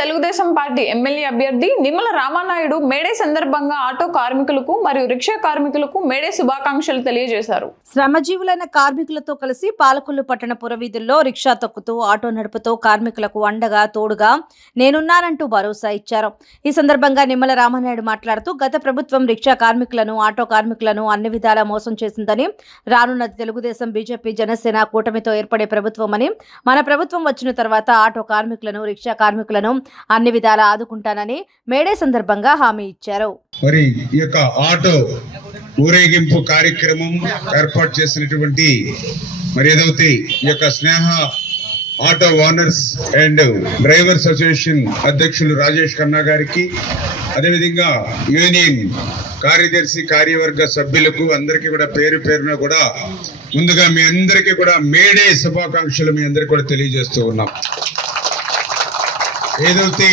Telugu Desam party MLA అభ్యర్థి Nimmala Ramanaidu May Day సందర్భంగా auto కార్మికులకు మరియు రిక్షా కార్మికులకు మేడే శుభాకాంక్షలు తెలియజేశారు. శ్రమజీవులైన కార్మికులతో కలిసి పాలకొల్లు పట్టణ పురవీధుల్లో రిక్షా తొక్కుతూ ఆటో నడుపుతూ కార్మికులకు అండగా తోడుగా నేనున్నానంటూ భరోసా ఇచ్చారు. ఈ సందర్భంగా నిమ్మల రామానాయుడు మాట్లాడుతూ గత ప్రభుత్వం రిక్షా కార్మికులను ఆటో కార్మికులను అన్ని విధాలా మోసం చేసిందని రానున్నది తెలుగుదేశం బీజేపీ జనసేన కూటమితో ఏర్పడే ప్రభుత్వమని మన ప్రభుత్వం వచ్చిన తర్వాత ఆటో కార్మికులను రిక్షా కార్మికులను అన్ని విధాలా ఆదుకుంటానని మేడే సందర్భంగా హామీ ఇచ్చారు. మరి ఈ యొక్క ఆటో ఊరేగింపు కార్యక్రమం ఏర్పాటు చేసినటువంటి మరి ఏదైతే ఈ యొక్క Sneha auto owners and drivers association అధ్యక్షులు రాజేష్ ఖన్నా గారికి అదేవిధంగా యూనియన్ కార్యదర్శి కార్యవర్గ సభ్యులకు అందరికీ కూడా పేరు పేరున కూడా ముందుగా మీ అందరికీ కూడా మేడే శుభాకాంక్షలు మీ అందరికీ కూడా తెలియజేస్తూ ఉన్నాం. ఏదైతే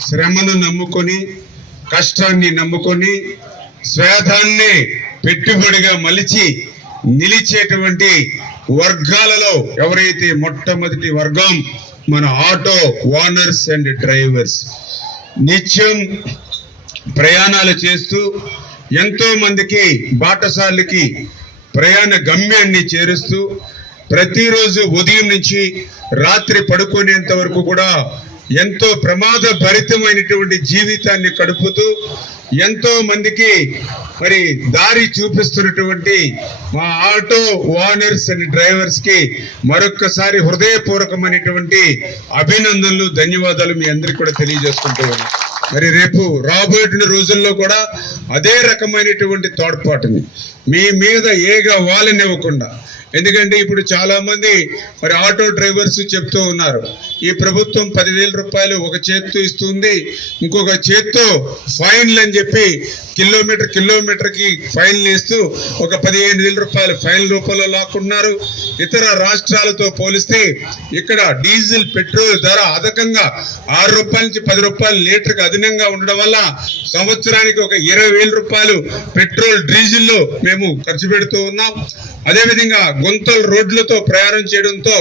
శ్రమను నమ్ముకొని కష్టాన్ని నమ్ముకొని స్వేదాన్ని పెట్టుబడిగా మలిచి నిలిచేటువంటి వర్గాలలో ఎవరైతే మొట్టమొదటి వర్గం మన ఆటో ఓనర్స్ అండ్ డ్రైవర్స్ నిత్యం ప్రయాణాలు చేస్తూ ఎంతో మందికి బాటసార్లకి ప్రయాణ గమ్యాన్ని చేరుస్తూ ప్రతిరోజు ఉదయం నుంచి రాత్రి పడుకునేంత వరకు కూడా ఎంతో ప్రమాద భరితమైనటువంటి జీవితాన్ని గడుపుతూ ఎంతో మందికి మరి దారి చూపిస్తున్నటువంటి మా ఆటో ఓనర్స్ అండ్ డ్రైవర్స్కి మరొక్కసారి హృదయపూర్వకమైనటువంటి అభినందనలు ధన్యవాదాలు మీ అందరికి కూడా తెలియజేసుకుంటూ మరి రేపు రాబోయే రోజుల్లో కూడా అదే రకమైనటువంటి తోడ్పాటుని మీ మీద ఏగా వాలనివ్వకుండా ఎందుకంటే ఇప్పుడు చాలా మంది మరి ఆటో డ్రైవర్స్ చెప్తూ ఉన్నారు ఈ ప్రభుత్వం పదివేల రూపాయలు ఒక చేత్తో ఇస్తుంది ఇంకొక చేత్తో ఫైన్లు అని చెప్పి కిలోమీటర్ కిలోమీటర్కి ఫైన్లు ఇస్తూ ఒక పదిహేను వేల రూపాయలు ఫైన్ రూపంలో లాక్కున్నారు. ఇతర రాష్ట్రాలతో పోలిస్తే ఇక్కడ డీజిల్ పెట్రోల్ ధర అధికంగా ఆరు రూపాయల నుంచి పది రూపాయలు లీటర్కి అదనంగా ఉండడం వల్ల సంవత్సరానికి ఒక ఇరవై వేల రూపాయలు పెట్రోల్ డీజిల్లో మేము ఖర్చు పెడుతూ ఉన్నాం. అదేవిధంగా గుంతలు రోడ్లతో ప్రయాణం చేయడంతో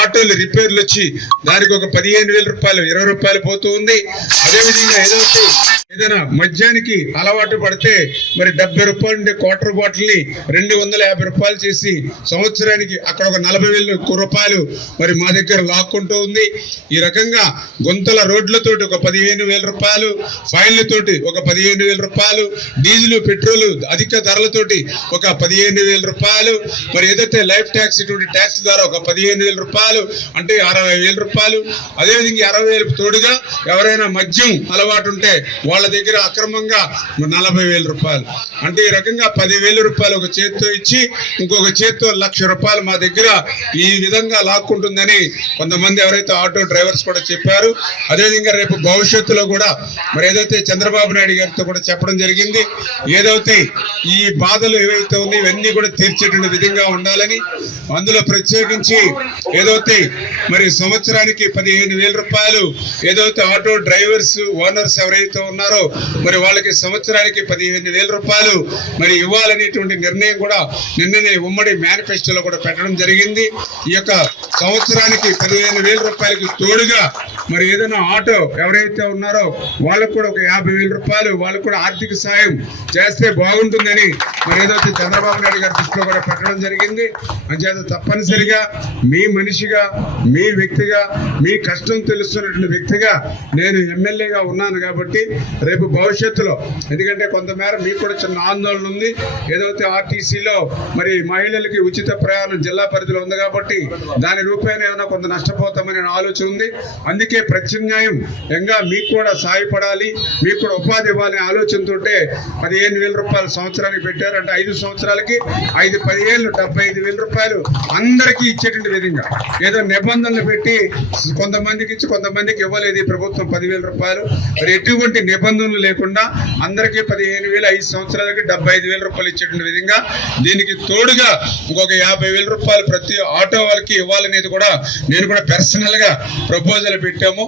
ఆటోలు రిపేర్లు వచ్చి దానికి ఒక పదిహేను వేల రూపాయలు ఇరవై రూపాయలు పోతూ ఉంది. అదేవిధంగా ఏదైతే ఏదైనా మద్యానికి అలవాటు పడితే మరి డెబ్బై రూపాయలు ఉండే క్వార్టర్ బాటిల్ని రెండు వందల యాభై రూపాయలు చేసి సంవత్సరానికి అక్కడ ఒక నలభై వేల రూపాయలు మరి మా దగ్గర లాక్కుంటూ ఉంది. ఈ రకంగా గుంతల రోడ్లతోటి ఒక పదిహేను వేల రూపాయలు ఫైన్లతోటి ఒక పదిహేను వేల రూపాయలు డీజిల్ పెట్రోల్ అధిక ధరలతోటి ఒక పదిహేను వేల రూపాయలు మరి ఏదైతే లైఫ్ ట్యాక్స్ ఇటువంటి ట్యాక్స్ ద్వారా ఒక పదిహేను వేల రూపాయలు అంటే అరవై వేల రూపాయలు అదేవిధంగా అరవై వేలకు తోడుగా ఎవరైనా మద్యం అలవాటు ఉంటే వాళ్ళ దగ్గర అక్రమంగా నలభై వేల రూపాయలు. అంటే ఈ రకంగా పదివేల రూపాయలు ఒక చేత్తో ఇచ్చి ఇంకొక చేత్తో లక్ష రూపాయలు మా దగ్గర ఈ విధంగా లాక్కుంటుందని కొంతమంది ఎవరైతే ఆటో డ్రైవర్స్ కూడా చెప్పారు. అదేవిధంగా రేపు భవిష్యత్తులో కూడా మరి ఏదైతే చంద్రబాబు నాయుడు గారితో కూడా చెప్పడం జరిగింది ఏదైతే ఈ బాధలు ఏవైతే ఉన్నాయో ఇవన్నీ కూడా తీర్చేటువంటి విధంగా ఉండాలని అందులో ప్రత్యేకించి ఏదైతే మరి సంవత్సరానికి పదిహేను వేల రూపాయలు ఏదైతే ఆటో డ్రైవర్స్ ఓనర్స్ ఎవరైతే ఉన్నారో మరి వాళ్ళకి సంవత్సరానికి పదిహేను వేల రూపాయలు మరి ఇవ్వాలనేటువంటి నిర్ణయం కూడా నిన్ననే ఉమ్మడి మేనిఫెస్టోలో కూడా పెట్టడం జరిగింది. ఈ యొక్క సంవత్సరానికి పదిహేను వేల రూపాయలకి తోడుగా మరి ఏదైనా ఆటో ఎవరైతే ఉన్నారో వాళ్ళకు కూడా ఒక యాభై వేల రూపాయలు వాళ్ళకు కూడా ఆర్థిక సాయం చేస్తే బాగుంటుందని మరి ఏదైతే చంద్రబాబు నాయుడు గారి దృష్టిలో కూడా పెట్టడం జరిగింది. అంచేత తప్పనిసరిగా మీ మనిషిగా మీ వ్యక్తిగా మీ కష్టం తెలుస్తున్నటువంటి వ్యక్తిగా నేను ఎమ్మెల్యేగా ఉన్నాను కాబట్టి రేపు భవిష్యత్తులో. ఎందుకంటే కొంతమేర మీకు కూడా చిన్న ఆందోళన ఉంది. ఏదైతే ఆర్టీసీలో మరి మహిళలకి ఉచిత ప్రయాణం జిల్లా పరిధిలో ఉంది కాబట్టి దాని రూపాయన ఏమైనా కొంత నష్టపోతామనే ఆలోచన ఉంది. అందుకే ప్రత్యామ్నాయం ఇంకా మీకు కూడా సాయపడాలి. మీకు కూడా ఉపాధి ఇవ్వాలనే ఆలోచనతోటే పదిహేను వేల రూపాయలు సంవత్సరానికి పెట్టారు. అంటే ఐదు సంవత్సరాలకి ఐదు పదిహేను డెబ్బై ఐదు వేల రూపాయలు అందరికీ ఇచ్చేటువంటి విధంగా. ఏదో నిబంధనలు పెట్టి కొంతమందికి ఇచ్చి కొంతమందికి ఇవ్వలేదు ఈ ప్రభుత్వం పదివేల రూపాయలు. మరి ఎటువంటి ఇబ్బందులు లేకుండా అందరికీ పదిహేను వేలు ఐదు సంవత్సరాలకి డెబ్బై ఐదు వేల రూపాయలు ఇచ్చేటువంటి విధంగా దీనికి తోడుగా ఇంకొక యాభై వేల రూపాయలు ప్రతి ఆటో వాళ్ళకి ఇవ్వాలనేది కూడా నేను కూడా పర్సనల్గా ప్రపోజల్ పెట్టాము.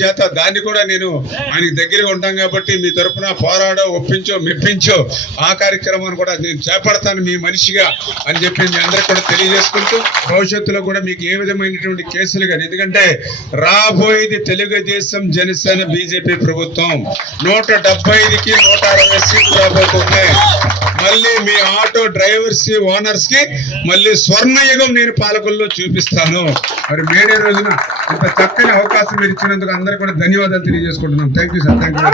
చేత దాన్ని కూడా నేను ఆయనకి దగ్గరగా ఉంటాం కాబట్టి మీ తరపున పోరాడో ఒప్పించో మెప్పించో ఆ కార్యక్రమాన్ని కూడా నేను చేపడతాను మీ మనిషిగా అని చెప్పి మీ అందరికి కూడా తెలియజేసుకుంటూ భవిష్యత్తులో కూడా మీకు ఏ విధమైనటువంటి కేసులు కానీ ఎందుకంటే రాబోయేది తెలుగుదేశం జనసేన బీజేపీ ప్రభుత్వం. నూట డెబ్బై ఐదుకి నూట అరవై సీట్లు రాబోతున్నాయి. మళ్ళీ మీ ఆటో డ్రైవర్స్ ఓనర్స్కి మళ్ళీ స్వర్ణయుగం నేను పాలకుల్లో చూపిస్తాను. మరి మేడే రోజున ఇంత చక్కని అవకాశం మీరు ఇచ్చినందుకు అందరికీ కూడా ధన్యవాదాలు తెలియజేసుకుంటున్నాం. Thank you sir thank you